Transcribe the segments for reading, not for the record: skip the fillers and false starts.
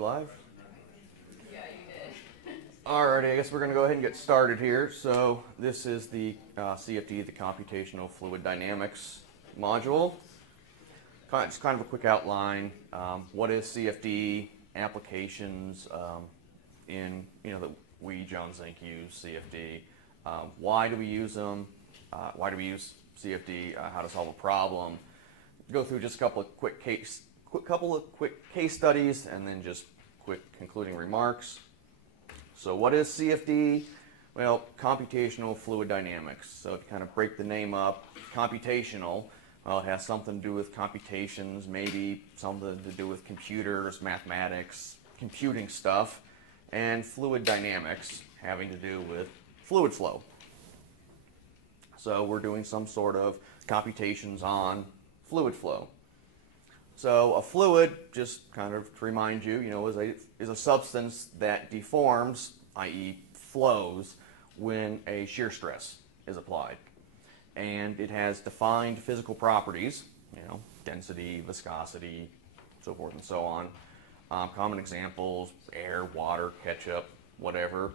live? Yeah, you did. Alrighty, I guess we're going to go ahead and get started here. So this is the CFD, the Computational Fluid Dynamics module. Just kind of a quick outline. What is CFD? Applications in, that we, John Zink, use CFD. Why do we use them? Why do we use CFD? How to solve a problem? Go through just a couple of quick case studies and then just quick concluding remarks. So what is CFD? Well, computational fluid dynamics. So to kind of break the name up, computational, well, it has something to do with computations, maybe something to do with computers, mathematics, computing stuff, and fluid dynamics having to do with fluid flow. So we're doing some sort of computations on fluid flow. So a fluid, just kind of to remind you, is a substance that deforms, i.e. flows, when a shear stress is applied. And it has defined physical properties, density, viscosity, so forth and so on. Common examples, air, water, ketchup, whatever.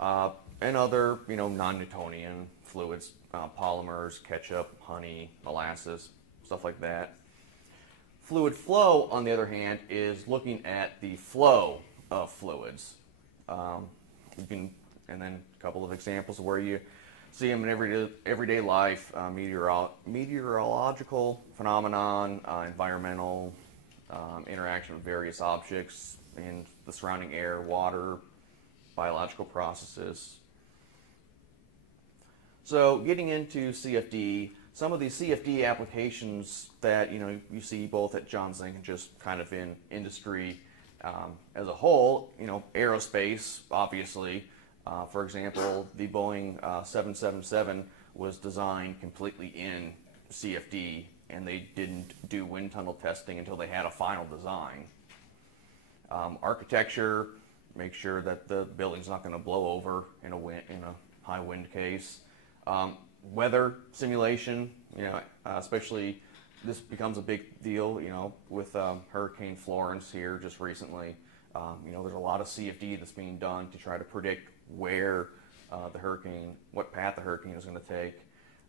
And other, non-Newtonian fluids, polymers, ketchup, honey, molasses, stuff like that. Fluid flow, on the other hand, is looking at the flow of fluids. And then a couple of examples where you see them in everyday life, meteorological phenomenon, environmental interaction with various objects in the surrounding air, water, biological processes. So getting into CFD, some of these CFD applications that you see both at John Zink and just kind of in industry as a whole, aerospace, obviously. For example, the Boeing 777 was designed completely in CFD, and they didn't do wind tunnel testing until they had a final design. Architecture, make sure that the building's not going to blow over in a high wind case. Weather simulation, especially this becomes a big deal, with Hurricane Florence here just recently. There's a lot of CFD that's being done to try to predict where what path the hurricane is going to take.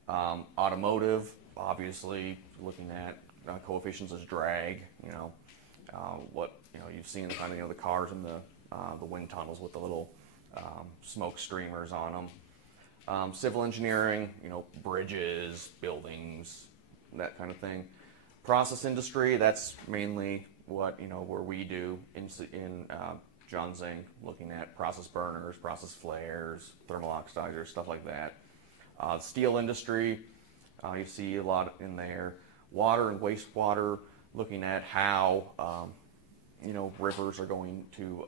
Automotive, obviously, looking at coefficients as drag, what you've seen kind of the cars in the wind tunnels with the little smoke streamers on them. Civil engineering, bridges, buildings, that kind of thing. Process industry, that's mainly what where we do in John Zink, looking at process burners, process flares, thermal oxidizers, stuff like that. Steel industry, you see a lot in there. Water and wastewater, looking at how rivers are going to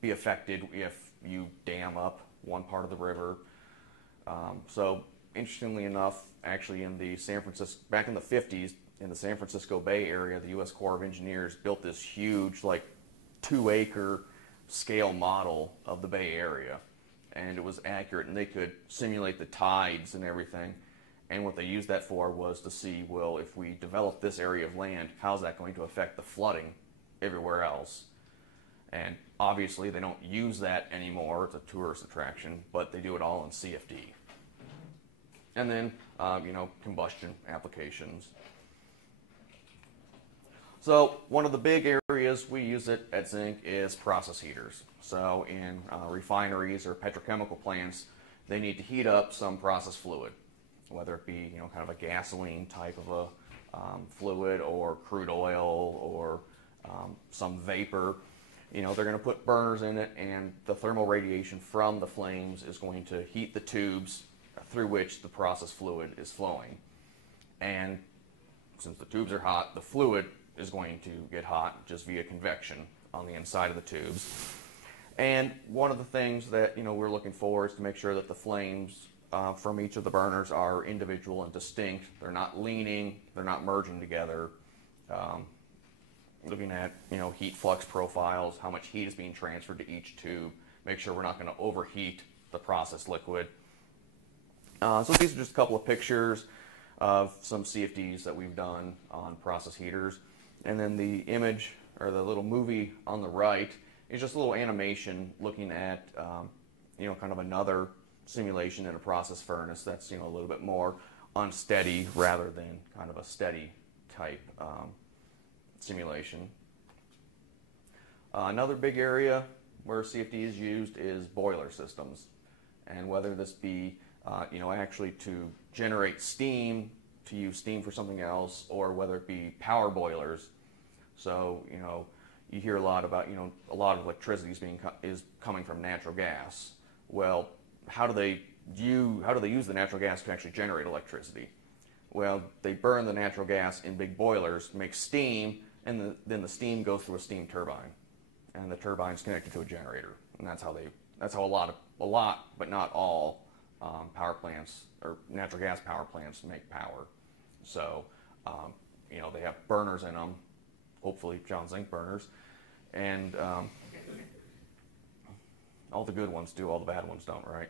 be affected if you dam up one part of the river. So interestingly enough, actually back in the 50s, in the San Francisco Bay Area, the U.S. Corps of Engineers built this huge, 2-acre scale model of the Bay Area, and it was accurate, and they could simulate the tides and everything. And what they used that for was to see, well, if we develop this area of land, how's that going to affect the flooding everywhere else? And obviously they don't use that anymore. It's a tourist attraction, but they do it all in CFD. And then, combustion applications. So one of the big areas we use it at Zink is process heaters. So in refineries or petrochemical plants, they need to heat up some process fluid, whether it be kind of a gasoline type of a fluid or crude oil or some vapor. They're going to put burners in it, and the thermal radiation from the flames is going to heat the tubes through which the process fluid is flowing. And since the tubes are hot, the fluid is going to get hot just via convection on the inside of the tubes. And one of the things that we're looking for is to make sure that the flames from each of the burners are individual and distinct. They're not leaning, they're not merging together. Looking at heat flux profiles, how much heat is being transferred to each tube, make sure we're not going to overheat the process liquid. So these are just a couple of pictures of some CFDs that we've done on process heaters. And then the image or the little movie on the right is just a little animation looking at, kind of another simulation in a process furnace that's, a little bit more unsteady rather than kind of a steady type simulation. Another big area where CFD is used is boiler systems, and whether this be actually to generate steam, to use steam for something else, or whether it be power boilers. So you hear a lot about a lot of electricity is coming from natural gas. Well, how do they use the natural gas to actually generate electricity? Well, they burn the natural gas in big boilers, make steam, and then the steam goes through a steam turbine, and the turbine's connected to a generator, and that's how a lot, but not all power plants or natural gas power plants make power. So they have burners in them, hopefully John Zink burners, and all the good ones do, all the bad ones don't, right?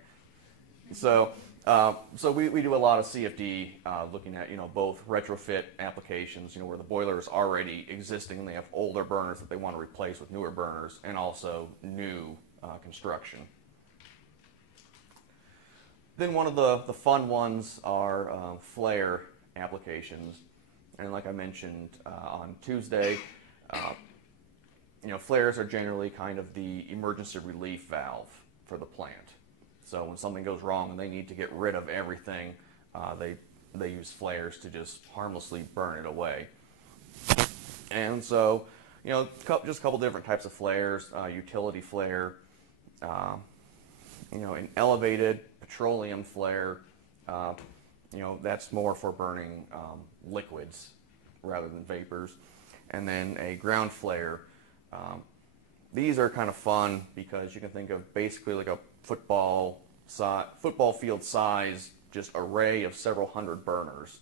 So we do a lot of CFD looking at both retrofit applications, where the boiler is already existing and they have older burners that they want to replace with newer burners, and also new construction. Then one of the fun ones are flare applications, and like I mentioned on Tuesday, flares are generally kind of the emergency relief valve for the plant. So when something goes wrong and they need to get rid of everything, they use flares to just harmlessly burn it away. And so, just a couple different types of flares. Utility flare, an elevated petroleum flare, that's more for burning liquids rather than vapors. And then a ground flare. These are kind of fun because you can think of basically like a football field size just array of several hundred burners,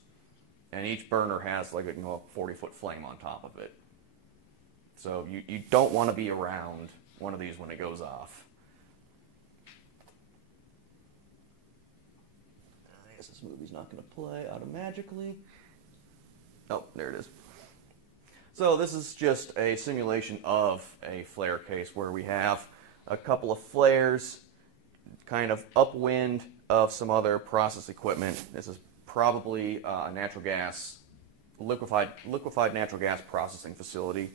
and each burner has like a 40-foot flame on top of it. So you don't want to be around one of these when it goes off. I guess this movie's not going to play automatically. Oh, there it is. So this is just a simulation of a flare case where we have a couple of flares kind of upwind of some other process equipment. This is probably a natural gas, liquefied natural gas processing facility.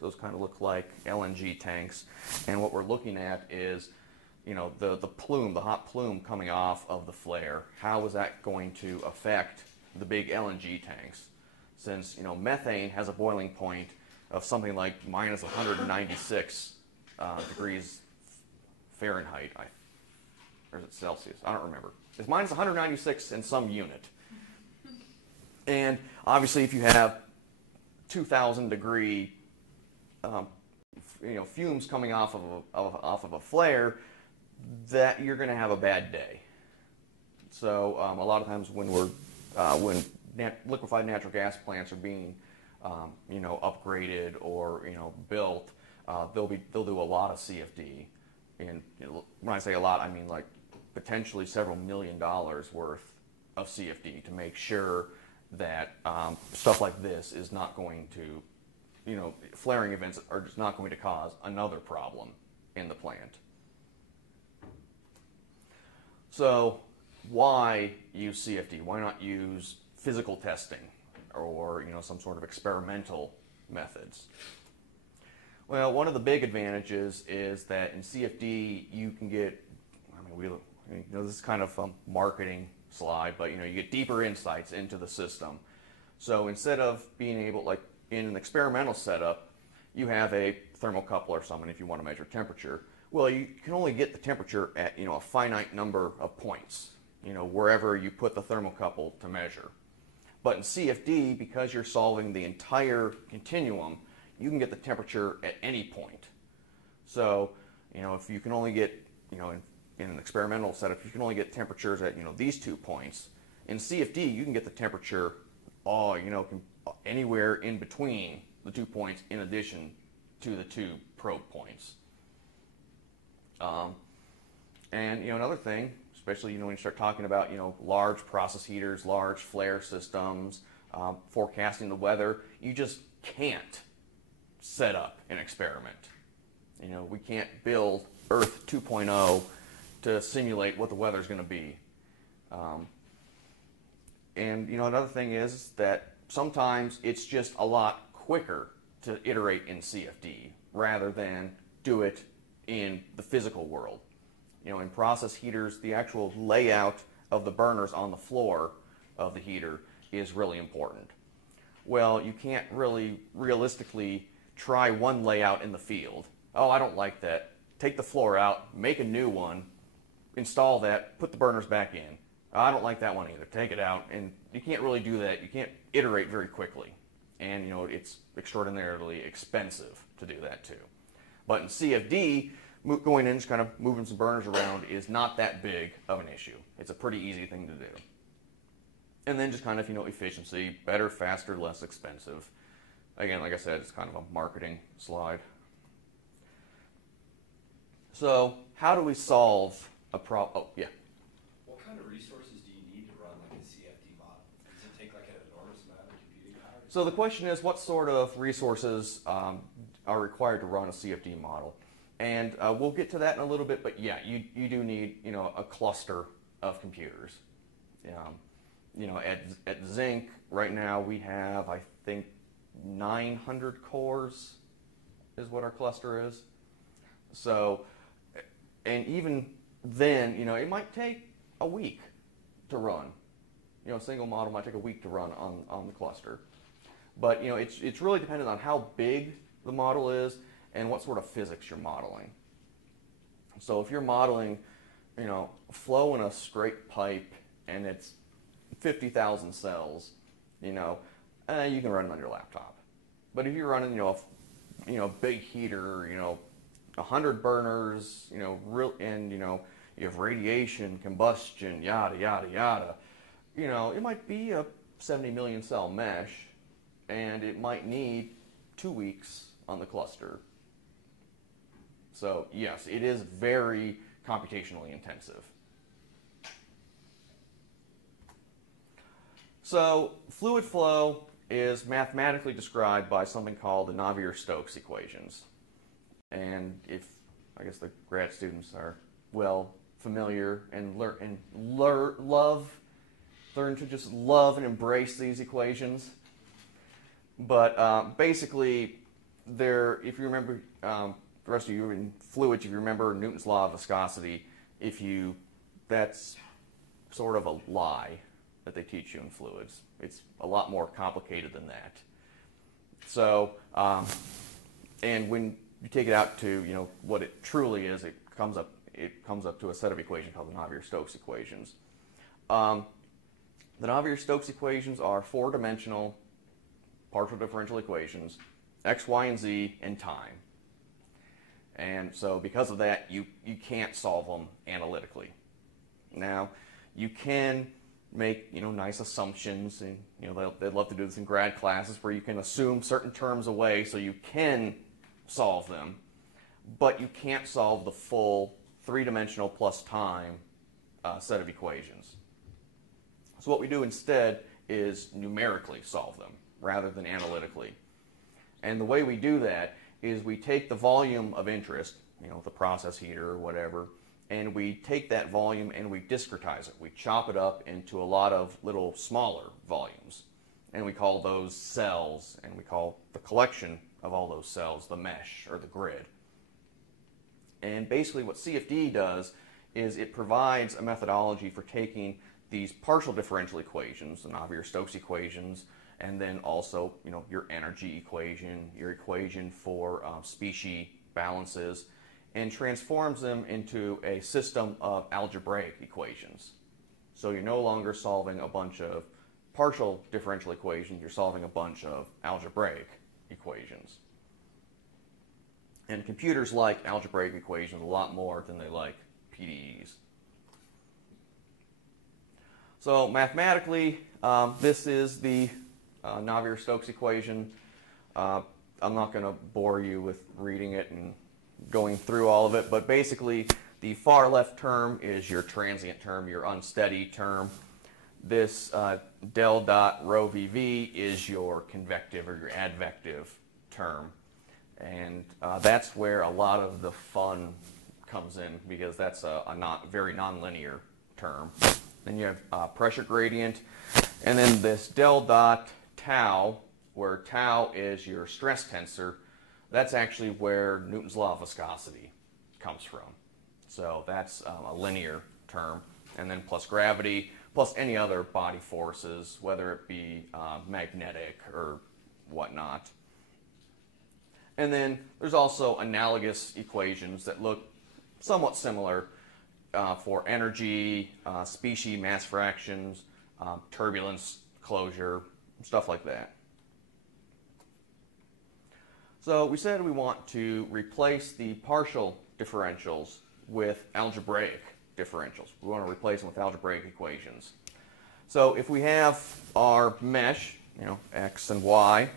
Those kind of look like LNG tanks. And what we're looking at is, the plume, the hot plume coming off of the flare. How is that going to affect the big LNG tanks? Since methane has a boiling point of something like minus 196 degrees Fahrenheit, or is it Celsius? I don't remember. It's minus 196 in some unit. And obviously, if you have 2,000 degree fumes coming off of a flare, that you're going to have a bad day. So a lot of times when liquefied natural gas plants are being, upgraded or built, they'll do a lot of CFD, and when I say a lot, I mean like potentially several $1 million worth of CFD to make sure that stuff like this is not going to, flaring events are just not going to cause another problem in the plant. So why use CFD? Why not use physical testing or some sort of experimental methods? Well, one of the big advantages is that in CFD you can get, this is kind of a marketing slide, but you get deeper insights into the system. So instead of being able, like in an experimental setup, you have a thermocouple or something if you want to measure temperature. Well, you can only get the temperature at a finite number of points, wherever you put the thermocouple to measure. But in CFD, because you're solving the entire continuum, you can get the temperature at any point. So, if you can only get, in an experimental setup, you can only get temperatures at, these 2 points. In CFD, you can get the temperature, anywhere in between the 2 points in addition to the 2 probe points. And, another thing, especially, when you start talking about, large process heaters, large flare systems, forecasting the weather, you just can't set up an experiment. You know, we can't build Earth 2.0 to simulate what the weather's going to be. And you know, another thing is that sometimes it's just a lot quicker to iterate in CFD rather than do it in the physical world. You know, in process heaters, the actual layout of the burners on the floor of the heater is really important. Well, you can't really realistically try one layout in the field. Oh, I don't like that. Take the floor out, make a new one, install that, put the burners back in. I don't like that one either. Take it out, and you can't really do that. You can't iterate very quickly, and you know, it's extraordinarily expensive to do that too. But in CFD, going in, just kind of moving some burners around is not that big of an issue. It's a pretty easy thing to do. And then just kind of, you know, efficiency, better, faster, less expensive. Again, like I said, it's kind of a marketing slide. So how do we solve a problem? Oh, yeah. What kind of resources do you need to run like a CFD model? Does it take like an enormous amount of computing power? So the question is, what sort of resources are required to run a CFD model? And we'll get to that in a little bit, but yeah, you do need, you know, a cluster of computers. You know, at Zinc right now we have, I think, 900 cores is what our cluster is. So, and even then, you know, it might take a week to run. You know, a single model might take a week to run on the cluster. But, you know, it's really dependent on how big the model is and what sort of physics you're modeling. So if you're modeling, you know, flow in a straight pipe and it's 50,000 cells, you know, you can run it on your laptop. But if you're running, you know, big heater, you know, 100 burners, you know, and you know, you have radiation, combustion, yada yada yada, you know, it might be a 70 million cell mesh, and it might need 2 weeks on the cluster. So yes, it is very computationally intensive. So fluid flow is mathematically described by something called the Navier-Stokes Equations. And if, I guess the grad students are well familiar and learn to just love and embrace these equations. But basically, if you remember, the rest of you in fluids, if you remember Newton's law of viscosity, that's sort of a lie that they teach you in fluids. It's a lot more complicated than that. So, and when you take it out to, you know, what it truly is, it comes up to a set of equations called the Navier-Stokes Equations. The Navier-Stokes Equations are four-dimensional partial differential equations, x, y, and z, and time. And so because of that, you can't solve them analytically. Now, you can make, you know, nice assumptions, and you know, they'd love to do this in grad classes where you can assume certain terms away so you can solve them, but you can't solve the full three-dimensional plus time set of equations. So what we do instead is numerically solve them rather than analytically. And the way we do that is we take the volume of interest, you know, the process heater or whatever, and we take that volume and we discretize it. We chop it up into a lot of little smaller volumes, and we call those cells, and we call the collection of all those cells the mesh or the grid. And basically what CFD does is it provides a methodology for taking these partial differential equations, the Navier-Stokes equations, and then also, you know, your energy equation, your equation for species balances, and transforms them into a system of algebraic equations. So you're no longer solving a bunch of partial differential equations, you're solving a bunch of algebraic equations. And computers like algebraic equations a lot more than they like PDEs. So mathematically, this is the Navier-Stokes equation. I'm not going to bore you with reading it and going through all of it, but basically the far left term is your transient term, your unsteady term. This del dot rho VV is your convective or your advective term. And that's where a lot of the fun comes in, because that's a not very nonlinear term. Then you have pressure gradient, and then this del dot tau, where tau is your stress tensor. That's actually where Newton's law of viscosity comes from. So that's a linear term. And then plus gravity, plus any other body forces, whether it be magnetic or whatnot. And then there's also analogous equations that look somewhat similar for energy, species, mass fractions, turbulence, closure, stuff like that. So we said we want to replace the partial differentials with algebraic differentials. We want to replace them with algebraic equations. So if we have our mesh, x and y,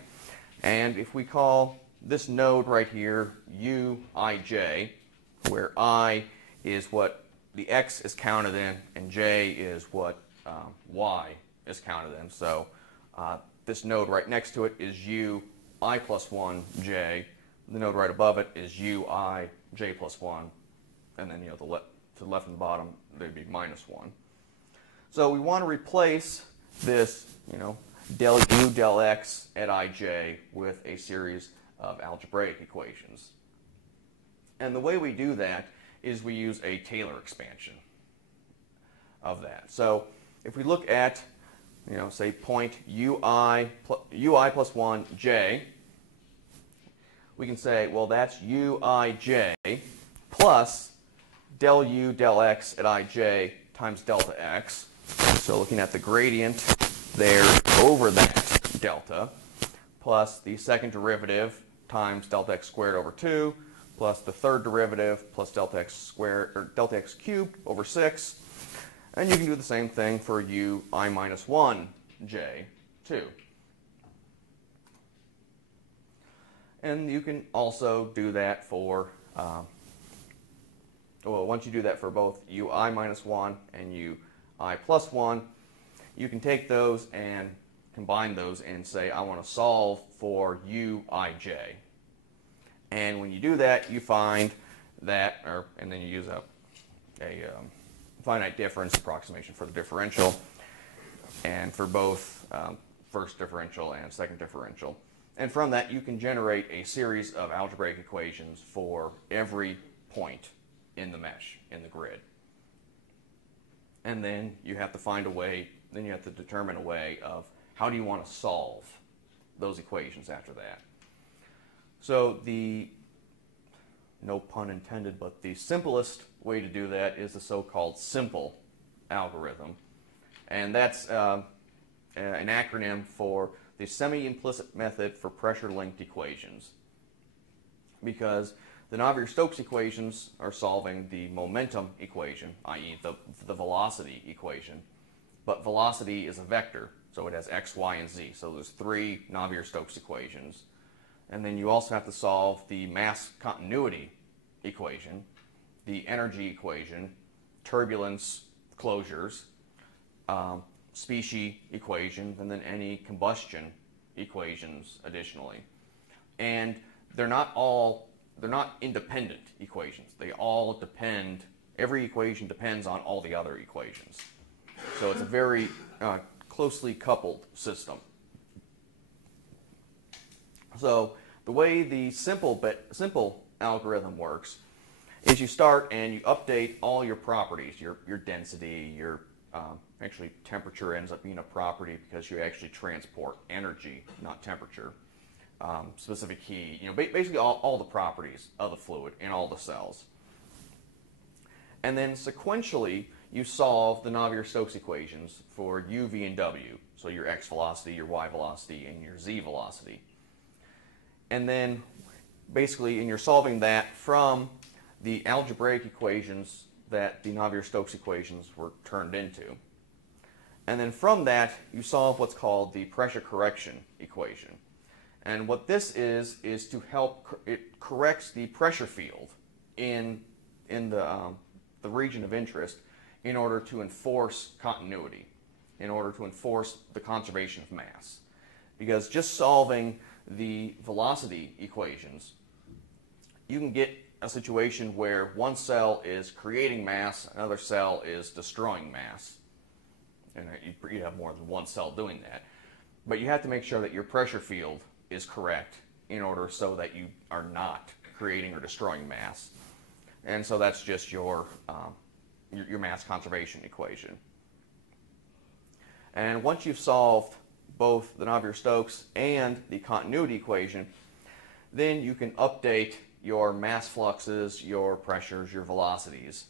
and if we call this node right here uij, where I is what the x is counted in and j is what y is counted in. So this node right next to it is ui plus 1 j. The node right above it is ui j plus 1. And then to the left and the bottom, they'd be minus 1. So we want to replace this, del u del x at ij with a series of algebraic equations. And the way we do that is we use a Taylor expansion of that. So if we look at, say point ui plus 1 j, we can say, well, that's uij plus del u del x at ij times delta x. So looking at the gradient there over that delta, plus the second derivative times delta x squared over 2, plus the third derivative plus delta x squared, or delta x cubed over 6. And you can do the same thing for ui minus 1 j too. And you can also do that for, once you do that for both ui minus 1 and ui plus 1, you can take those and combine those and say, I want to solve for uij. And when you do that, you find that, and then you use a finite difference approximation for the differential, and for both first differential and second differential. And from that, you can generate a series of algebraic equations for every point in the mesh, in the grid. And then you have to find a way, then you have to determine a way of how do you want to solve those equations after that. So no pun intended, but the simplest way to do that is the so-called simple algorithm. And that's an acronym for the semi-implicit method for pressure-linked equations. Because the Navier-Stokes equations are solving the momentum equation, i.e. the velocity equation. But velocity is a vector, so it has x, y, and z. So there's 3 Navier-Stokes equations. And then you also have to solve the mass continuity equation, the energy equation, turbulence closures, species equation, and then any combustion equations additionally. And they're not independent equations. They all depend, every equation depends on all the other equations. So it's a very closely coupled system. So the way the simple algorithm works is you start and you update all your properties, your density, your actually temperature ends up being a property because you actually transport energy, not temperature. Specific heat, basically all the properties of the fluid in all the cells. And then sequentially, you solve the Navier-Stokes equations for u, v, and w. So your x velocity, your y velocity, and your z velocity. And then basically, and you're solving that from the algebraic equations that the Navier-Stokes equations were turned into. And then from that, you solve what's called the pressure correction equation. And what this is to help, it corrects the pressure field in the region of interest in order to enforce continuity, in order to enforce the conservation of mass. Because just solving the velocity equations you can get a situation where one cell is creating mass, another cell is destroying mass. And you have more than one cell doing that. But you have to make sure that your pressure field is correct in order so that you are not creating or destroying mass. And so that's just your mass conservation equation. And once you've solved both the Navier-Stokes and the continuity equation, then you can update your mass fluxes, your pressures, your velocities.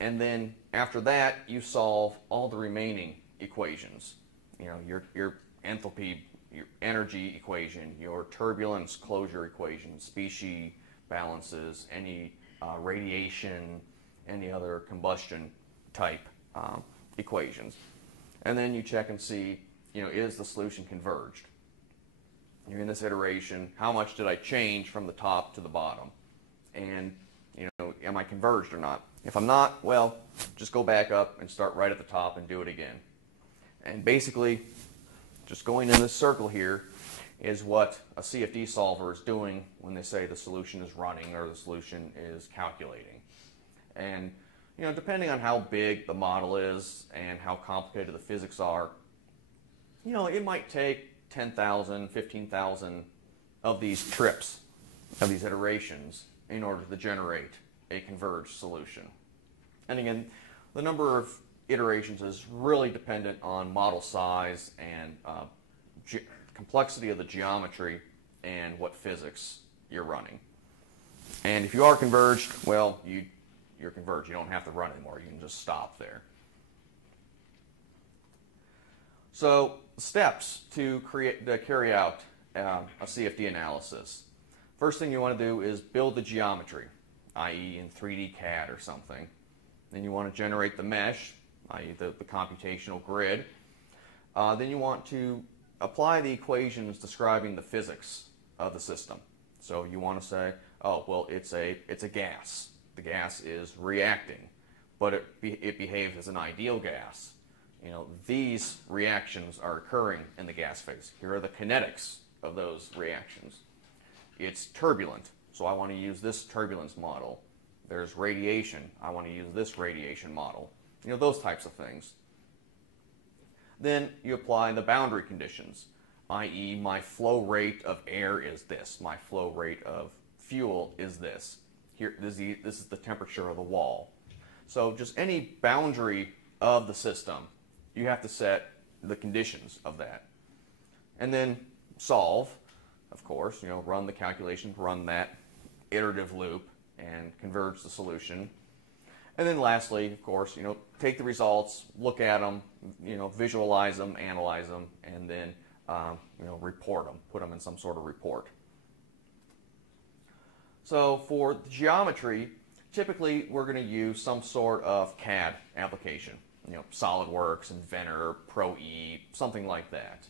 And then after that, you solve all the remaining equations. You know, your enthalpy, your energy equation, your turbulence closure equation, species balances, any radiation, any other combustion type equations. And then you check and see, you know, is the solution converged? You're in this iteration, how much did I change from the top to the bottom? And, you know, am I converged or not? If I'm not, well, just go back up and start right at the top and do it again. And basically, just going in this circle here is what a CFD solver is doing when they say the solution is running or the solution is calculating. And, you know, depending on how big the model is and how complicated the physics are, you know, it might take 10,000, 15,000 of these trips, of these iterations, in order to generate a converged solution. And again, the number of iterations is really dependent on model size and complexity of the geometry and what physics you're running. And if you are converged, well, you're converged. You don't have to run anymore. You can just stop there. So steps to carry out a CFD analysis. First thing you want to do is build the geometry, i.e. in 3D CAD or something. Then you want to generate the mesh, i.e. the computational grid. Then you want to apply the equations describing the physics of the system. So you want to say, oh, well, it's a gas. The gas is reacting, but it behaves as an ideal gas. You know, these reactions are occurring in the gas phase. Here are the kinetics of those reactions. It's turbulent, so I want to use this turbulence model. There's radiation. I want to use this radiation model. You know, those types of things. Then you apply the boundary conditions, i.e. my flow rate of air is this. My flow rate of fuel is this. Here, this is the temperature of the wall. So just any boundary of the system, you have to set the conditions of that. And then solve, of course, you know, run the calculations, run that iterative loop and converge the solution. And then lastly, of course, you know, take the results, look at them, you know, visualize them, analyze them, and then, you know, report them, put them in some sort of report. So for the geometry, typically we're going to use some sort of CAD application, you know, SolidWorks, Inventor, Pro-E, something like that.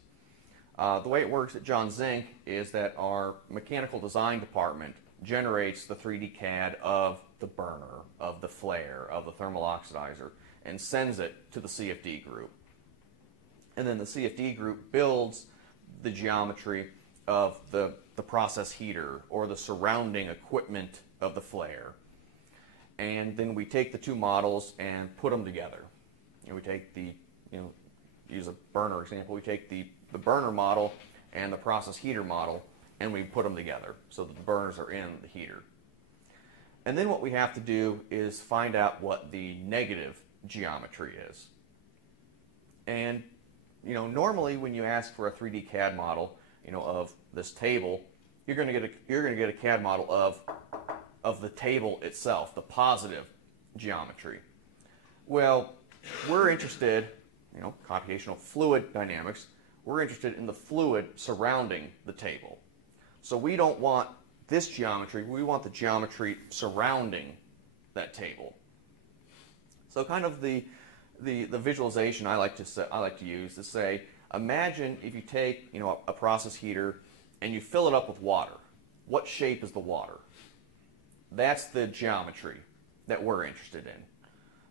The way it works at John Zink is that our mechanical design department generates the 3D CAD of the burner, of the flare, of the thermal oxidizer, and sends it to the CFD group. And then the CFD group builds the geometry of the process heater or the surrounding equipment of the flare. And then we take the two models and put them together. And we take the, you know, use a burner example, we take the burner model and the process heater model and we put them together so that the burners are in the heater. And then what we have to do is find out what the negative geometry is. And, you know, normally when you ask for a 3D CAD model, you know, of this table, you're going to get a CAD model of the table itself, the positive geometry. Well, we're interested, you know, computational fluid dynamics, we're interested in the fluid surrounding the table. So we don't want this geometry, we want the geometry surrounding that table. So kind of the visualization I like to use is say, imagine if you take, you know, a process heater and you fill it up with water. What shape is the water? That's the geometry that we're interested in.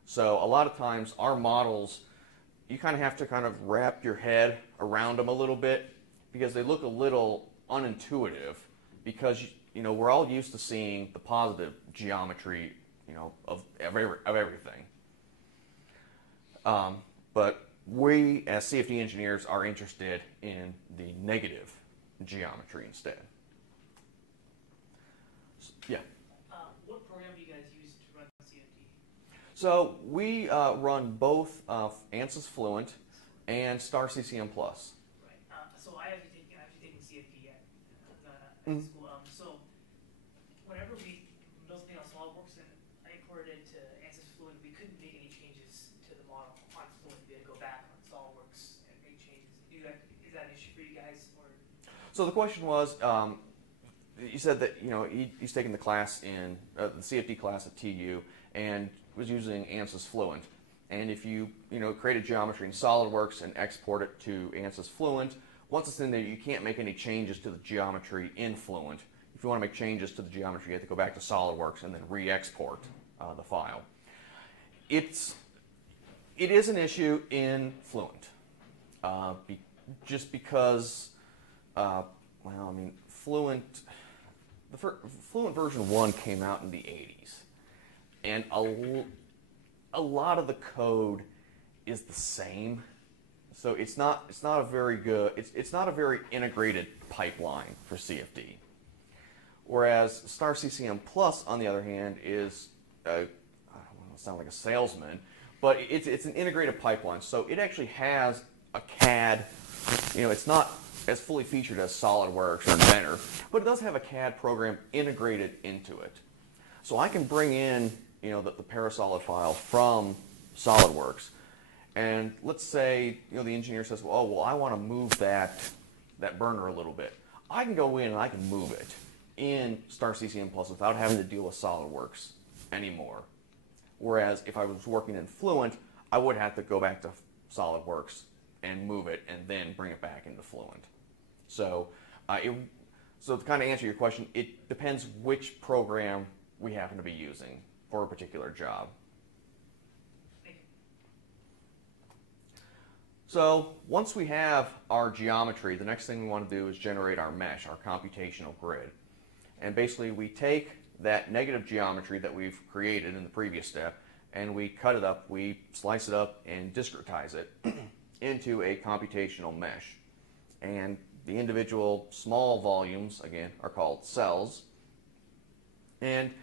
So a lot of times our models, you kind of have to kind of wrap your head around them a little bit because they look a little unintuitive because we're all used to seeing the positive geometry, of everything. But we, as CFD engineers, are interested in the negative geometry instead. Yeah. What program do you guys use to run CFD? So we run both ANSYS Fluent and Star CCM Plus. Right. So I have taken CFD at school. So whenever we built something on SolidWorks and I imported it to ANSYS Fluent, we couldn't make any changes to the model on Fluent. We had to go back on SolidWorks and make changes. Is that an issue for you guys? Or? So the question was, you said that he's taking the class in the CFD class at TU and was using ANSYS Fluent. And if you create a geometry in SolidWorks and export it to ANSYS Fluent, once it's in there, you can't make any changes to the geometry in Fluent. If you want to make changes to the geometry, you have to go back to SolidWorks and then re-export the file. It is an issue in Fluent, just because, Fluent, Fluent version 1 came out in the 80s, and a lot of the code is the same, so it's not a very good, it's not a very integrated pipeline for CFD. Whereas Star CCM Plus, on the other hand, is I don't want to sound like a salesman, but it's an integrated pipeline. So it actually has a CAD. It's not as fully featured as SolidWorks or Inventor, but it does have a CAD program integrated into it. So I can bring in the Parasolid file from SolidWorks, and let's say the engineer says, well, I want to move that burner a little bit. I can go in and I can move it in Star CCM Plus without having to deal with SolidWorks anymore. Whereas if I was working in Fluent, I would have to go back to SolidWorks and move it and then bring it back into Fluent. So, to kind of answer your question, it depends which program we happen to be using for a particular job. So once we have our geometry, the next thing we want to do is generate our mesh, our computational grid. And basically we take that negative geometry that we've created in the previous step and we cut it up, we slice it up and discretize it into a computational mesh. And the individual small volumes, again, are called cells. And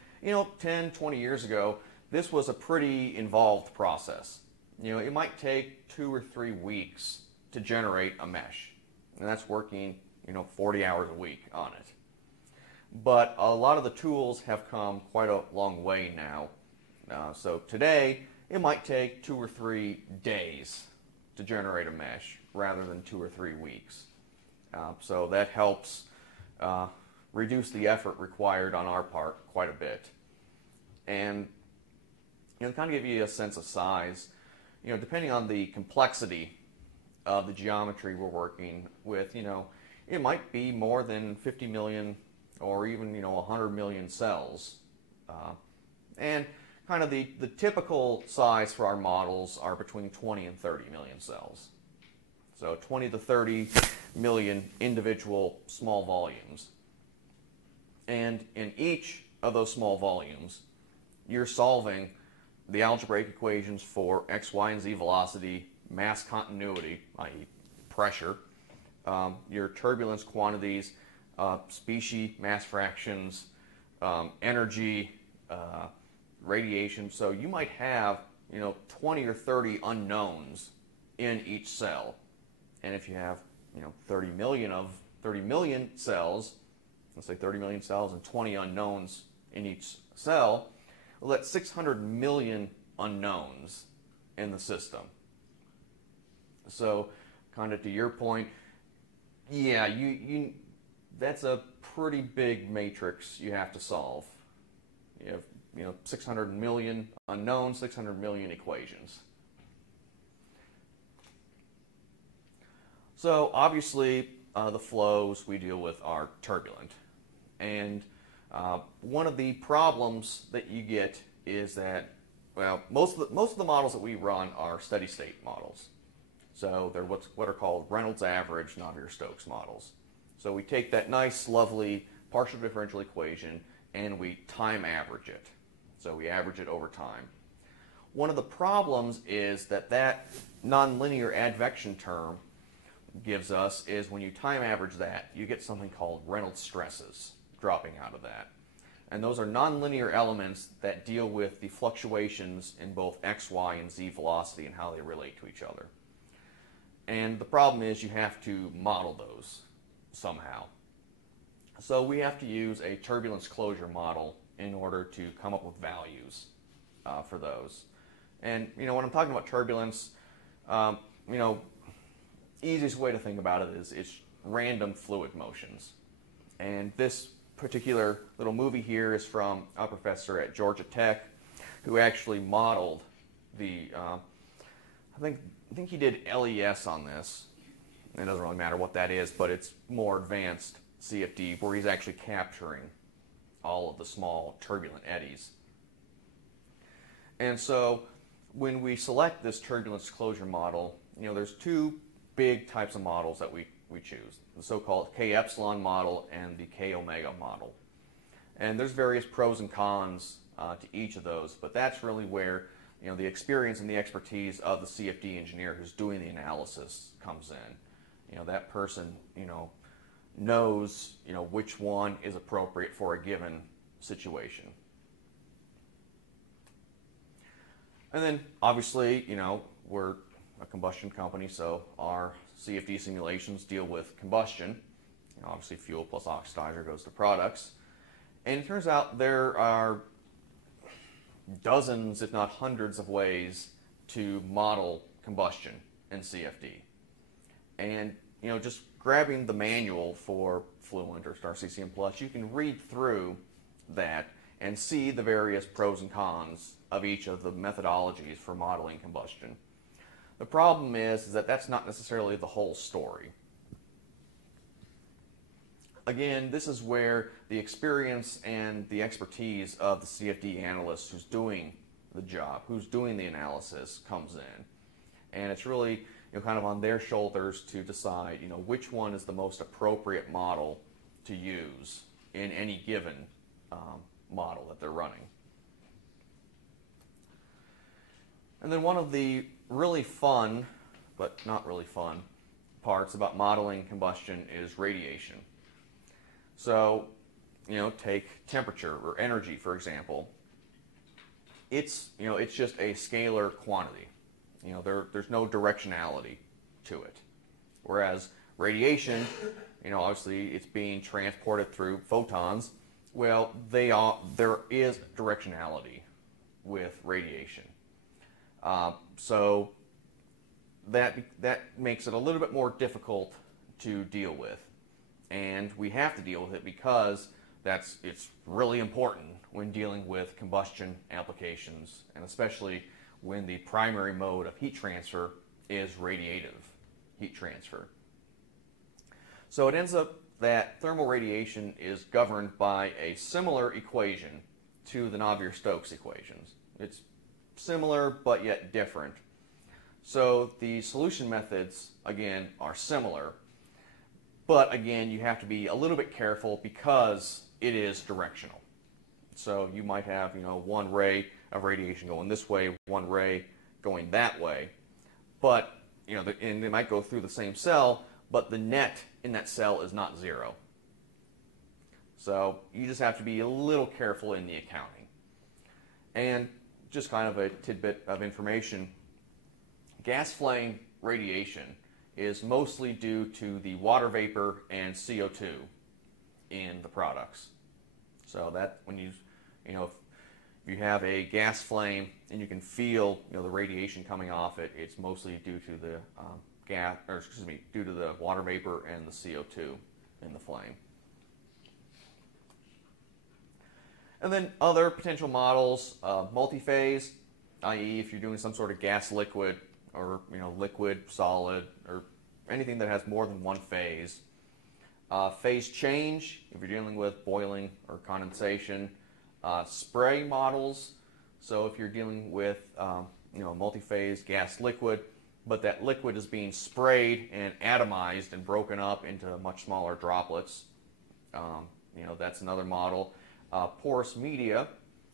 10, 20 years ago, this was a pretty involved process. It might take 2 or 3 weeks to generate a mesh. And that's working, 40 hours a week on it. But a lot of the tools have come quite a long way now. So today, it might take 2 or 3 days to generate a mesh rather than 2 or 3 weeks. So that helps reduce the effort required on our part quite a bit. And to kind of give you a sense of size, depending on the complexity of the geometry we're working with, it might be more than 50 million or even 100 million cells. And kind of the typical size for our models are between 20 and 30 million cells. So 20 to 30 million individual small volumes. And in each of those small volumes, you're solving the algebraic equations for x, y, and z velocity, mass continuity, i.e. pressure, your turbulence quantities, species, mass fractions, energy, radiation. So you might have 20 or 30 unknowns in each cell. And if you have 30 million cells, let's say 30 million cells and 20 unknowns in each cell, well, that's 600 million unknowns in the system. So kind of to your point, yeah, that's a pretty big matrix you have to solve. You have 600 million unknowns, 600 million equations. So obviously the flows we deal with are turbulent. And one of the problems that you get is that, well, most of the models that we run are steady state models. So they're what are called Reynolds average Navier-Stokes models. So we take that nice, lovely partial differential equation and we time average it. So we average it over time. One of the problems is that nonlinear advection term gives us is when you time average that, you get something called Reynolds stresses dropping out of that. And those are nonlinear elements that deal with the fluctuations in both x, y, and z velocity and how they relate to each other. And the problem is you have to model those somehow. So we have to use a turbulence closure model in order to come up with values for those. And when I'm talking about turbulence, easiest way to think about it is it's random fluid motions. And this particular little movie here is from a professor at Georgia Tech who actually modeled the, I think he did LES on this. It doesn't really matter what that is, but it's more advanced CFD where he's actually capturing all of the small turbulent eddies. And so when we select this turbulence closure model, there's two big types of models that we choose, the so-called K epsilon model and the K omega model. And there's various pros and cons to each of those, but that's really where the experience and the expertise of the CFD engineer who's doing the analysis comes in. That person knows which one is appropriate for a given situation. And then obviously we're a combustion company, so our CFD simulations deal with combustion. Obviously fuel plus oxidizer goes to products. And it turns out there are dozens, if not hundreds of ways to model combustion in CFD. And just grabbing the manual for Fluent or Star CCM Plus, you can read through that and see the various pros and cons of each of the methodologies for modeling combustion. The problem is that that's not necessarily the whole story. Again, this is where the experience and the expertise of the CFD analyst who's doing the job, who's doing the analysis, comes in. And it's really kind of on their shoulders to decide which one is the most appropriate model to use in any given model that they're running. And then one of the really fun, but not really fun, parts about modeling combustion is radiation. So, take temperature or energy, for example. It's just a scalar quantity. There's no directionality to it. Whereas radiation, obviously it's being transported through photons. Well, there is directionality with radiation. So that makes it a little bit more difficult to deal with. And we have to deal with it because it's really important when dealing with combustion applications, and especially when the primary mode of heat transfer is radiative heat transfer. So it ends up that thermal radiation is governed by a similar equation to the Navier-Stokes equations. It's similar but yet different. So the solution methods, again, are similar, but again, you have to be a little bit careful because it is directional. So you might have, one ray of radiation going this way, one ray going that way, but, and they might go through the same cell, but the net in that cell is not zero. So you just have to be a little careful in the accounting. And just kind of a tidbit of information, gas flame radiation is mostly due to the water vapor and CO2 in the products. So that when if you have a gas flame and you can feel the radiation coming off it, it's mostly due to the due to the water vapor and the CO2 in the flame. And then other potential models, multi-phase, i.e. if you're doing some sort of gas liquid or liquid solid or anything that has more than one phase. Phase change, if you're dealing with boiling or condensation. Spray models, so if you're dealing with multi-phase gas liquid, but that liquid is being sprayed and atomized and broken up into much smaller droplets. That's another model. Porous media,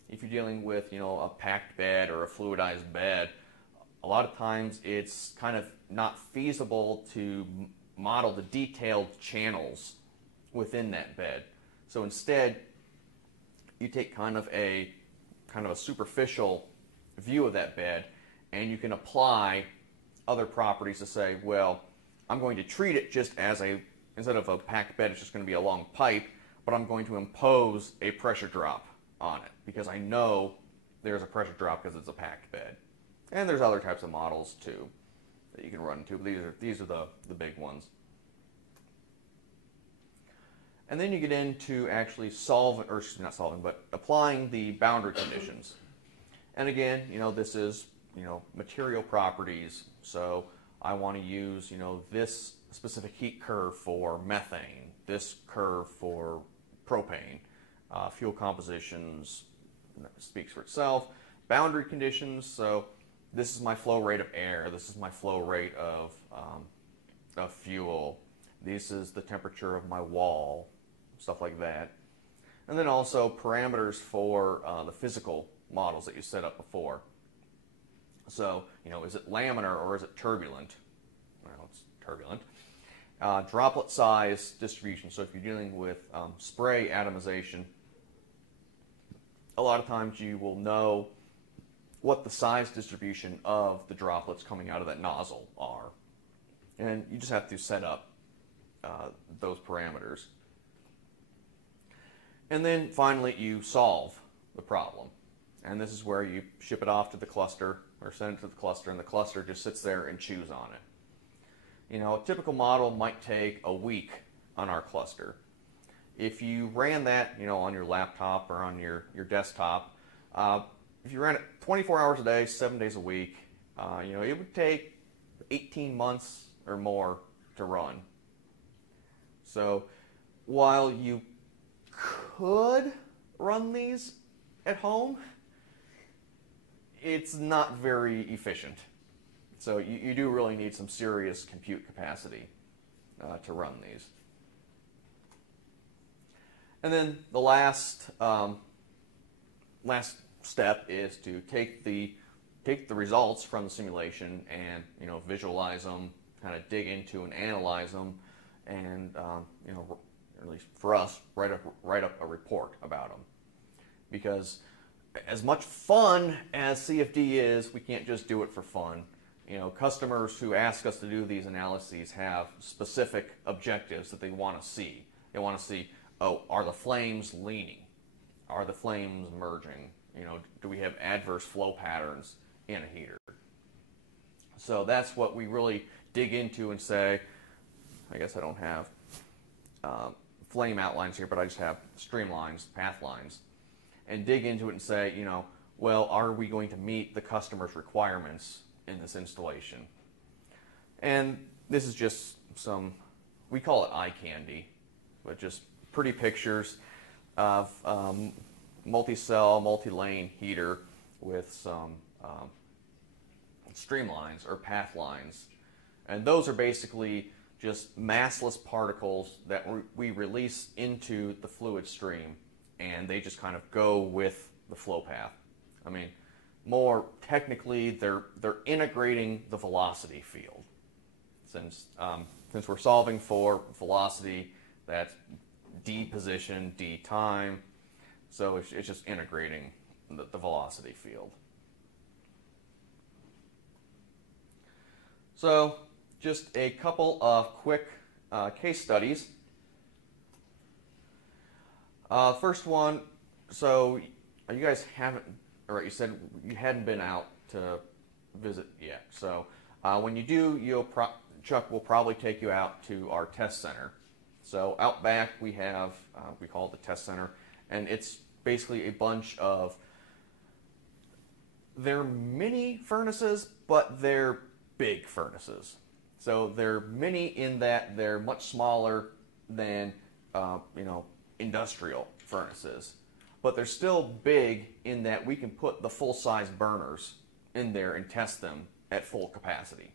if you're dealing with, a packed bed or a fluidized bed, a lot of times it's kind of not feasible to model the detailed channels within that bed. So instead, you take kind of a superficial view of that bed, and you can apply other properties to say, well, I'm going to treat it just as instead of a packed bed, it's just going to be a long pipe, but I'm going to impose a pressure drop on it because I know there's a pressure drop because it's a packed bed. And there's other types of models too that you can run into, but these are the big ones. And then you get into actually applying the boundary conditions. And again, this is, material properties. So I want to use, this specific heat curve for methane, this curve for propane, fuel compositions, speaks for itself. Boundary conditions, so this is my flow rate of air, this is my flow rate of fuel, this is the temperature of my wall, stuff like that. And then also parameters for the physical models that you set up before. So, is it laminar or is it turbulent? Well, it's turbulent. Droplet size distribution. So if you're dealing with spray atomization, a lot of times you will know what the size distribution of the droplets coming out of that nozzle are. And you just have to set up those parameters. And then finally you solve the problem. And this is where you ship it off to the cluster or send it to the cluster, and the cluster just sits there and chews on it. A typical model might take a week on our cluster. If you ran that, on your laptop or on your desktop, if you ran it 24 hours a day, 7 days a week, it would take 18 months or more to run. So while you could run these at home, it's not very efficient. So you do really need some serious compute capacity to run these. And then the last step is to take the results from the simulation and visualize them, kind of dig into and analyze them, and at least for us, write up a report about them. Because as much fun as CFD is, we can't just do it for fun. Customers who ask us to do these analyses have specific objectives that they want to see. They want to see, are the flames leaning? Are the flames merging? Do we have adverse flow patterns in a heater? So that's what we really dig into and say, I guess I don't have flame outlines here, but I just have streamlines, path lines, and dig into it and say, well, are we going to meet the customer's requirements in this installation? And this is just we call it eye candy, but just pretty pictures of multi-cell, multi-lane heater with some streamlines or path lines. And those are basically just massless particles that we release into the fluid stream, and they just kind of go with the flow path. I mean, more technically, they're integrating the velocity field. Since we're solving for velocity, that's d position, d time, so it's just integrating the velocity field. So just a couple of quick case studies. First one, so you guys haven't, or you said you hadn't been out to visit yet. So when you do, Chuck will probably take you out to our test center. So out back we have, we call it the test center, and it's basically a bunch of, they're mini furnaces, but they're big furnaces. So they're mini in that they're much smaller than industrial furnaces, but they're still big in that we can put the full-size burners in there and test them at full capacity.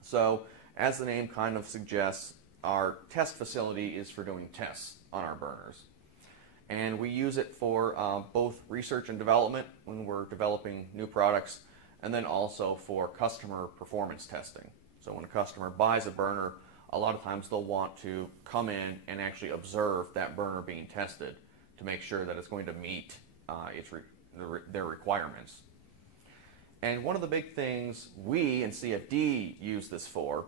So as the name kind of suggests, our test facility is for doing tests on our burners. And we use it for both research and development when we're developing new products, and then also for customer performance testing. So when a customer buys a burner, a lot of times they'll want to come in and actually observe that burner being tested to make sure that it's going to meet their requirements. And one of the big things we in CFD use this for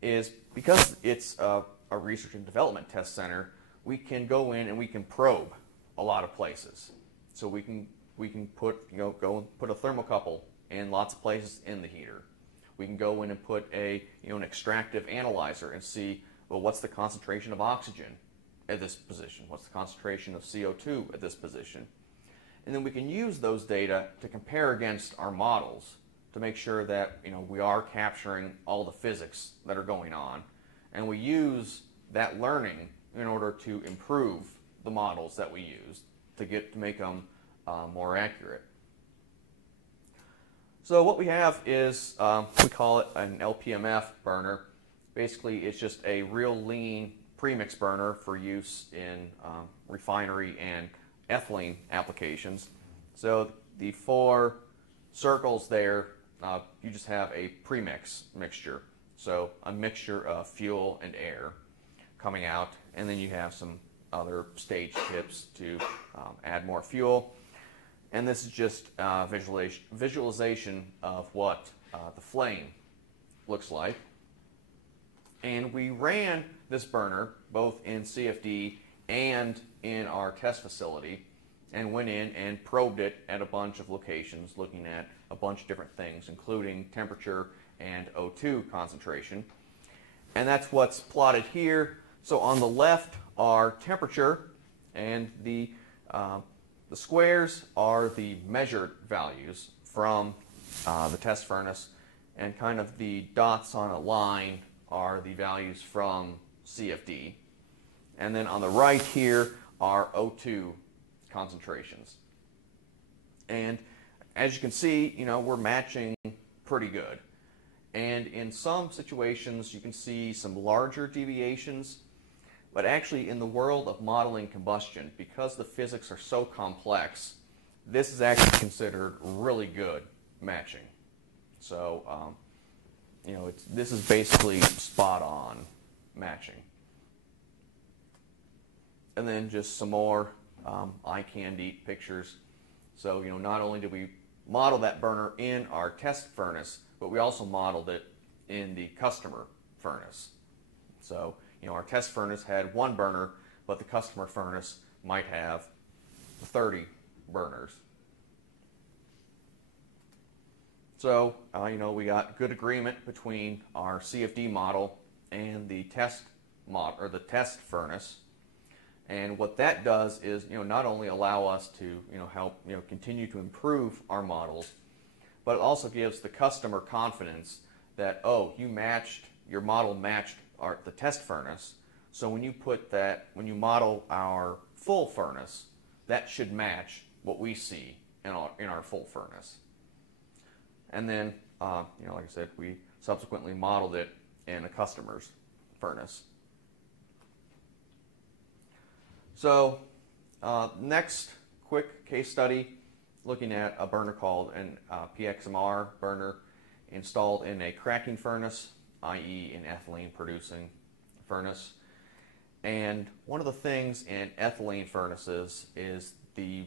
is because it's a research and development test center, we can go in and we can probe a lot of places. So we can put go and put a thermocouple in lots of places in the heater. We can go in and put an extractive analyzer and see, well, what's the concentration of oxygen at this position? What's the concentration of CO2 at this position? And then we can use those data to compare against our models to make sure that we are capturing all the physics that are going on. And we use that learning in order to improve the models that we use to make them more accurate. So what we have is, we call it an LPMF burner. Basically, it's just a real lean premix burner for use in refinery and ethylene applications. So the 4 circles there, you just have a premix mixture. So a mixture of fuel and air coming out, and then you have some other stage tips to add more fuel. And this is just visualization of what the flame looks like. And we ran this burner both in CFD and in our test facility, and went in and probed it at a bunch of locations, looking at a bunch of different things, including temperature and O2 concentration. And that's what's plotted here. So on the left are temperature, and the squares are the measured values from the test furnace, and kind of the dots on a line are the values from CFD. And then on the right here are O2 concentrations. And as you can see, we're matching pretty good. And in some situations, you can see some larger deviations. But actually, in the world of modeling combustion, because the physics are so complex, this is actually considered really good matching. So, this is basically spot on matching. And then just some more eye candy pictures. So, not only did we model that burner in our test furnace, but we also modeled it in the customer furnace. So, our test furnace had 1 burner, but the customer furnace might have 30 burners. So, we got good agreement between our CFD model and the test furnace. And what that does is, not only allow us to, help, continue to improve our models, but it also gives the customer confidence that, oh, your model matched the test furnace. So when you model our full furnace, that should match what we see in our full furnace. And then, like I said, we subsequently modeled it in a customer's furnace. So, next quick case study, looking at a burner called an PXMR burner installed in a cracking furnace, i.e. an ethylene producing furnace. And one of the things in ethylene furnaces is the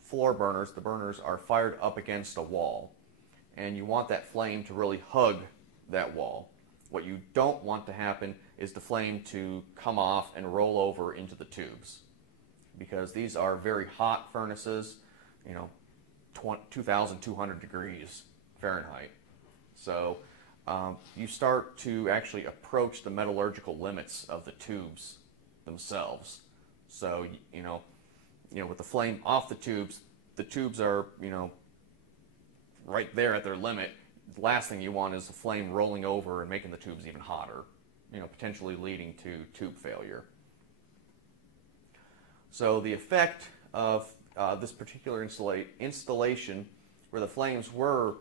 floor burners, the burners are fired up against a wall. And you want that flame to really hug that wall. What you don't want to happen is the flame to come off and roll over into the tubes, because these are very hot furnaces, 2,200 degrees Fahrenheit. So you start to actually approach the metallurgical limits of the tubes themselves. So, with the flame off the tubes are, right there at their limit. The last thing you want is the flame rolling over and making the tubes even hotter, potentially leading to tube failure. So the effect of this particular installation, where the flames were,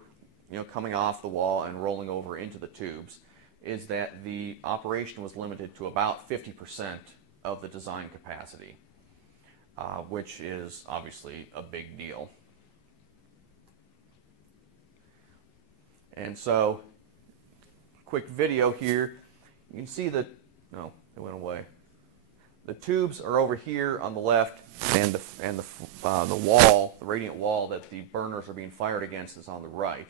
coming off the wall and rolling over into the tubes, is that the operation was limited to about 50% of the design capacity, which is obviously a big deal. And so, quick video here. You can see that, no, it went away. The tubes are over here on the left, and the wall, the radiant wall that the burners are being fired against is on the right.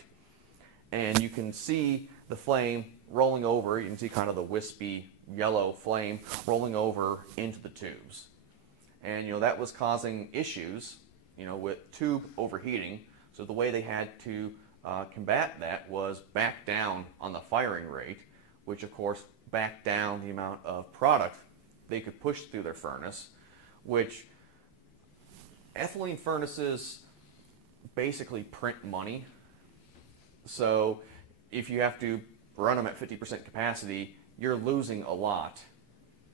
And you can see the flame rolling over. You can see kind of the wispy yellow flame rolling over into the tubes. And that was causing issues, with tube overheating. So the way they had to combat that was back down on the firing rate, which of course backed down the amount of product they could push through their furnace, which ethylene furnaces basically print money. So if you have to run them at 50% capacity, you're losing a lot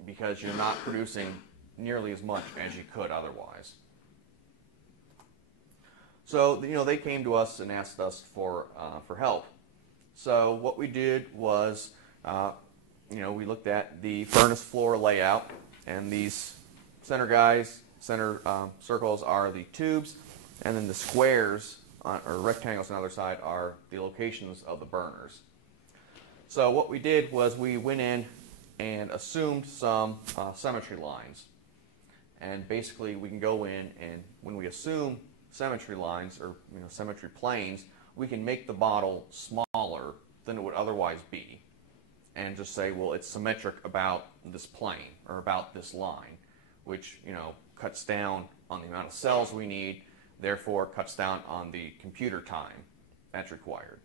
because you're not producing nearly as much as you could otherwise. So they came to us and asked us for help. So what we did was we looked at the furnace floor layout, and these center circles are the tubes, and then the squares or rectangles on the other side are the locations of the burners. So what we did was we went in and assumed some symmetry lines, and basically we can go in, and when we assume symmetry lines or symmetry planes, we can make the model smaller than it would otherwise be, and just say, well, it's symmetric about this plane or about this line, which cuts down on the amount of cells we need, therefore cuts down on the computer time that's required.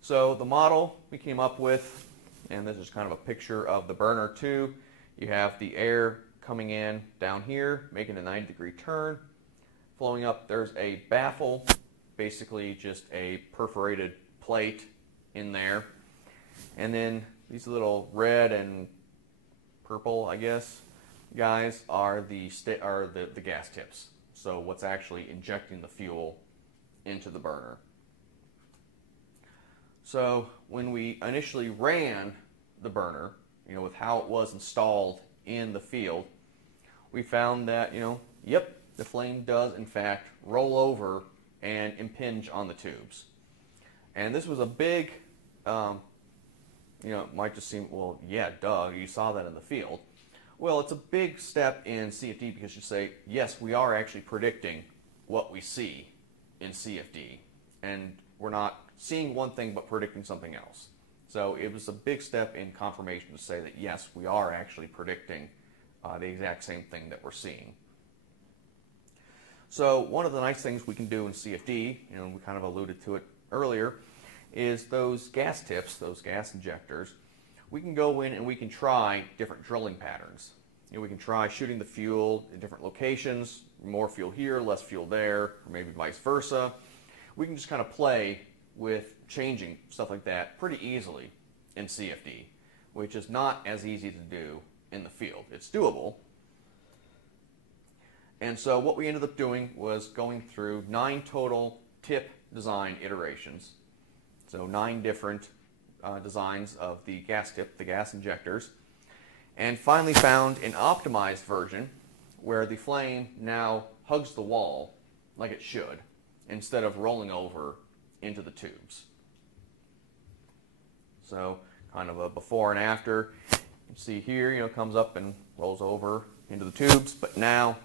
So the model we came up with, and this is kind of a picture of the burner tube. You have the air coming in down here, making a 90-degree turn. Flowing up, there's a baffle, basically just a perforated plate in there. And then these little red and purple, I guess, guys are the gas tips. So what's actually injecting the fuel into the burner. So when we initially ran the burner, with how it was installed in the field, we found that, yep, the flame does in fact roll over and impinge on the tubes. And this was a big, it might just seem, well, yeah, duh, you saw that in the field. Well, it's a big step in CFD because you say, yes, we are actually predicting what we see in CFD. And we're not seeing one thing but predicting something else. So it was a big step in confirmation to say that, yes, we are actually predicting the exact same thing that we're seeing. So one of the nice things we can do in CFD, we kind of alluded to it earlier, is those gas tips, those gas injectors. We can go in and we can try different drilling patterns. We can try shooting the fuel in different locations, more fuel here, less fuel there, or maybe vice versa. We can just kind of play with changing stuff like that pretty easily in CFD, which is not as easy to do in the field. It's doable. And so what we ended up doing was going through 9 total tip design iterations. So 9 different designs of the gas tip, the gas injectors, and finally found an optimized version where the flame now hugs the wall like it should, instead of rolling over into the tubes. So kind of a before and after. You see here, comes up and rolls over into the tubes, but now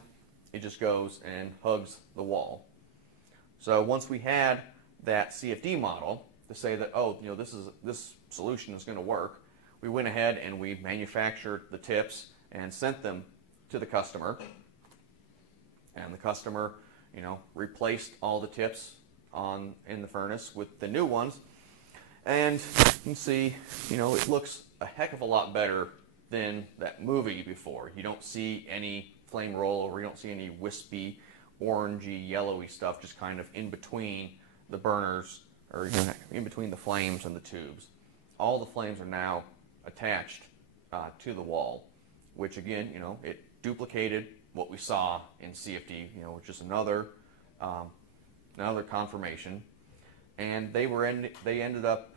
it just goes and hugs the wall. So once we had that CFD model to say that, oh, this solution is going to work, we went ahead and we manufactured the tips and sent them to the customer. And the customer, replaced all the tips in the furnace with the new ones. And you can see, it looks a heck of a lot better than that movie before. You don't see any flame rollover, you don't see any wispy, orangey, yellowy stuff just kind of in between the burners, or in between the flames and the tubes. All the flames are now attached to the wall, which again, it duplicated what we saw in CFD, which is another confirmation. And they ended up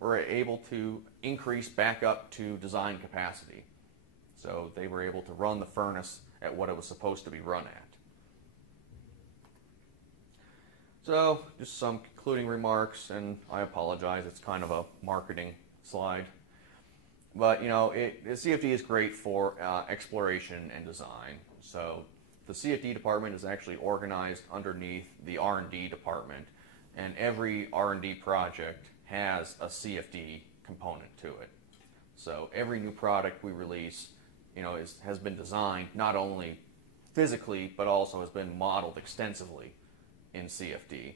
were able to increase back up to design capacity. So they were able to run the furnace at what it was supposed to be run at. So just some concluding remarks, and I apologize, it's kind of a marketing slide. But, you know, the CFD is great for exploration and design. So the CFD department is actually organized underneath the R&D department, and every R&D project has a CFD component to it. So every new product we release, you know, has been designed not only physically, but also has been modeled extensively in CFD.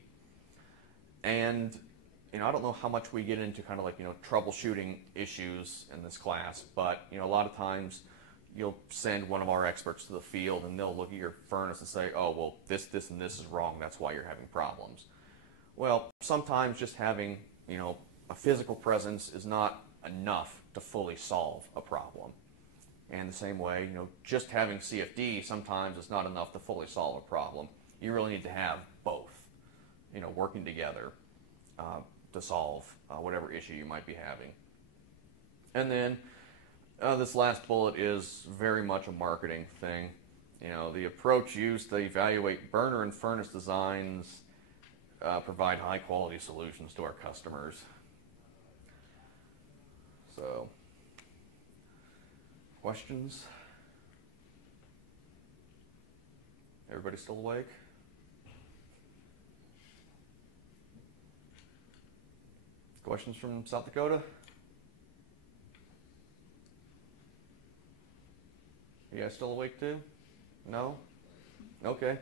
And, you know, I don't know how much we get into kind of like, you know, troubleshooting issues in this class, but, you know, a lot of times you'll send one of our experts to the field and they'll look at your furnace and say, oh, well, this, and this is wrong, that's why you're having problems. Well, sometimes just having, you know, a physical presence is not enough to fully solve a problem. And the same way, you know, just having CFD sometimes is not enough to fully solve a problem. You really need to have both, you know, working together to solve whatever issue you might be having. And then this last bullet is very much a marketing thing. You know, the approach used to evaluate burner and furnace designs provide high quality solutions to our customers. So, questions? Everybody still awake? Questions from South Dakota? You guys still awake too? No? Okay.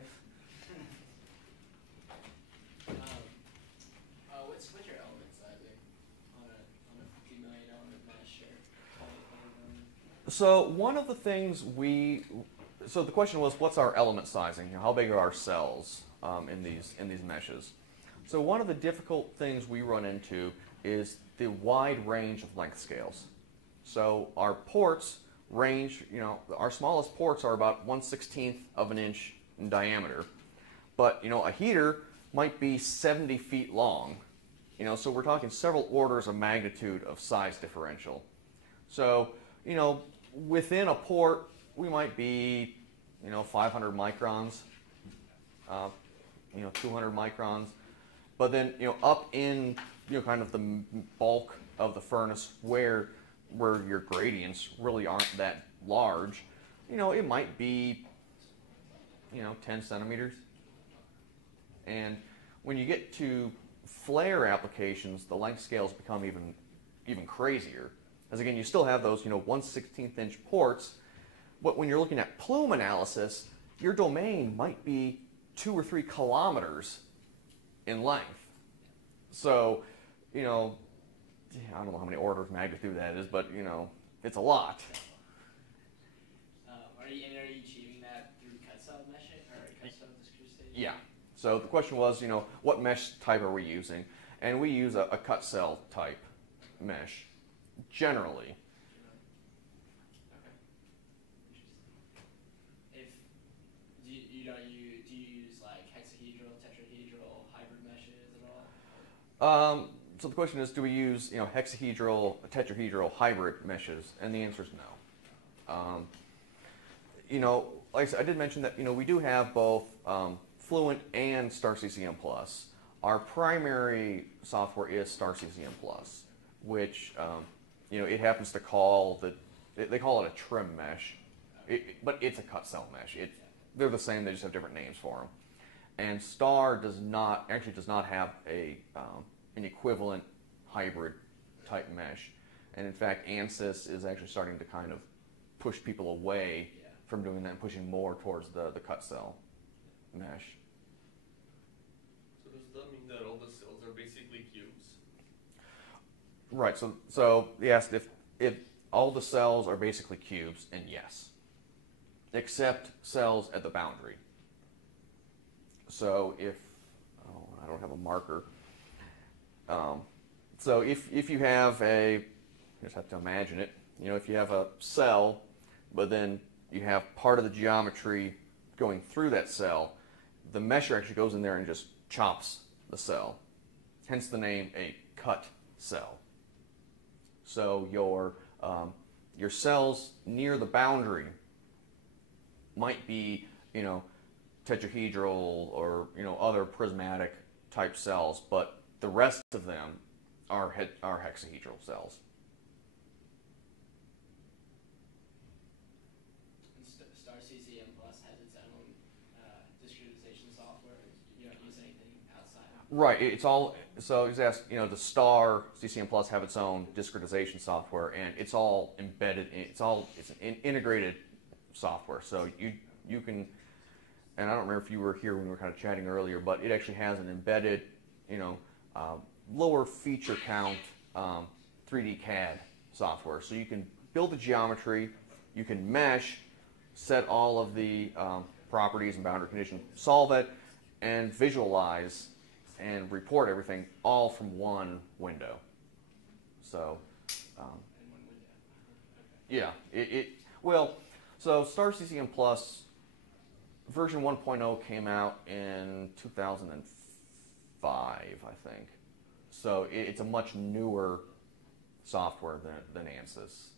What's your element sizing on a 50 million element mesh or 20 million? So one of the things so the question was, what's our element sizing? You know, how big are our cells in these meshes? So one of the difficult things we run into is the wide range of length scales. So our ports range, you know, our smallest ports are about 1/16 of an inch in diameter. But, you know, a heater might be 70 feet long. You know, so we're talking several orders of magnitude of size differential. So, you know, within a port, we might be, you know, 500 microns, 200 microns. But then, you know, up in, you know, kind of the bulk of the furnace where your gradients really aren't that large, you know, it might be, you know, 10 centimeters. And when you get to flare applications, the length scales become even crazier. As again, you still have those, you know, 1/16 inch ports, but when you're looking at plume analysis, your domain might be 2 or 3 kilometers in length. So, you know, I don't know how many orders of magnitude that is, but, you know, it's a lot. Are you achieving that through cut cell meshing or cut cell discrete stage? Yeah. So the question was, you know, what mesh type are we using? And we use a cut cell type mesh, generally. Okay. Do you use like hexahedral, tetrahedral, hybrid meshes at all? So the question is, do we use, you know, hexahedral, tetrahedral, hybrid meshes? And the answer is no. You know, like I said, I did mention that, you know, we do have both Fluent and StarCCM+. Our primary software is StarCCM+, which, you know, it happens to call they call it a trim mesh, but it's a cut cell mesh. They're the same, they just have different names for them. And Star does not have an equivalent hybrid type mesh. And in fact, ANSYS is actually starting to kind of push people away from doing that and pushing more towards the cut cell mesh. So does that mean that all the cells are basically cubes? Right, so yes, if all the cells are basically cubes, and yes, except cells at the boundary. So I don't have a marker. So if you have you just have to imagine it, you know, if you have a cell, but then you have part of the geometry going through that cell, the mesher actually goes in there and just chops the cell. Hence the name a cut cell So your cells near the boundary might be, tetrahedral or other prismatic type cells, but the rest of them are hexahedral cells. And Star CCM Plus has its own discretization software. You don't use anything outside. Right. It's all so. He's asked. The Star CCM Plus have its own discretization software, and it's all embedded. It's an integrated software. So you can. And I don't remember if you were here when we were kind of chatting earlier, but it actually has an embedded, lower feature count 3D CAD software. So you can build the geometry, you can mesh, set all of the properties and boundary conditions, solve it, and visualize and report everything all from one window. So, yeah, so Star CCM Plus version 1.0 came out in 2005, I think. So it's a much newer software than ANSYS.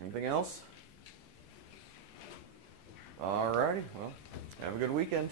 Anything else? All righty. Well, have a good weekend.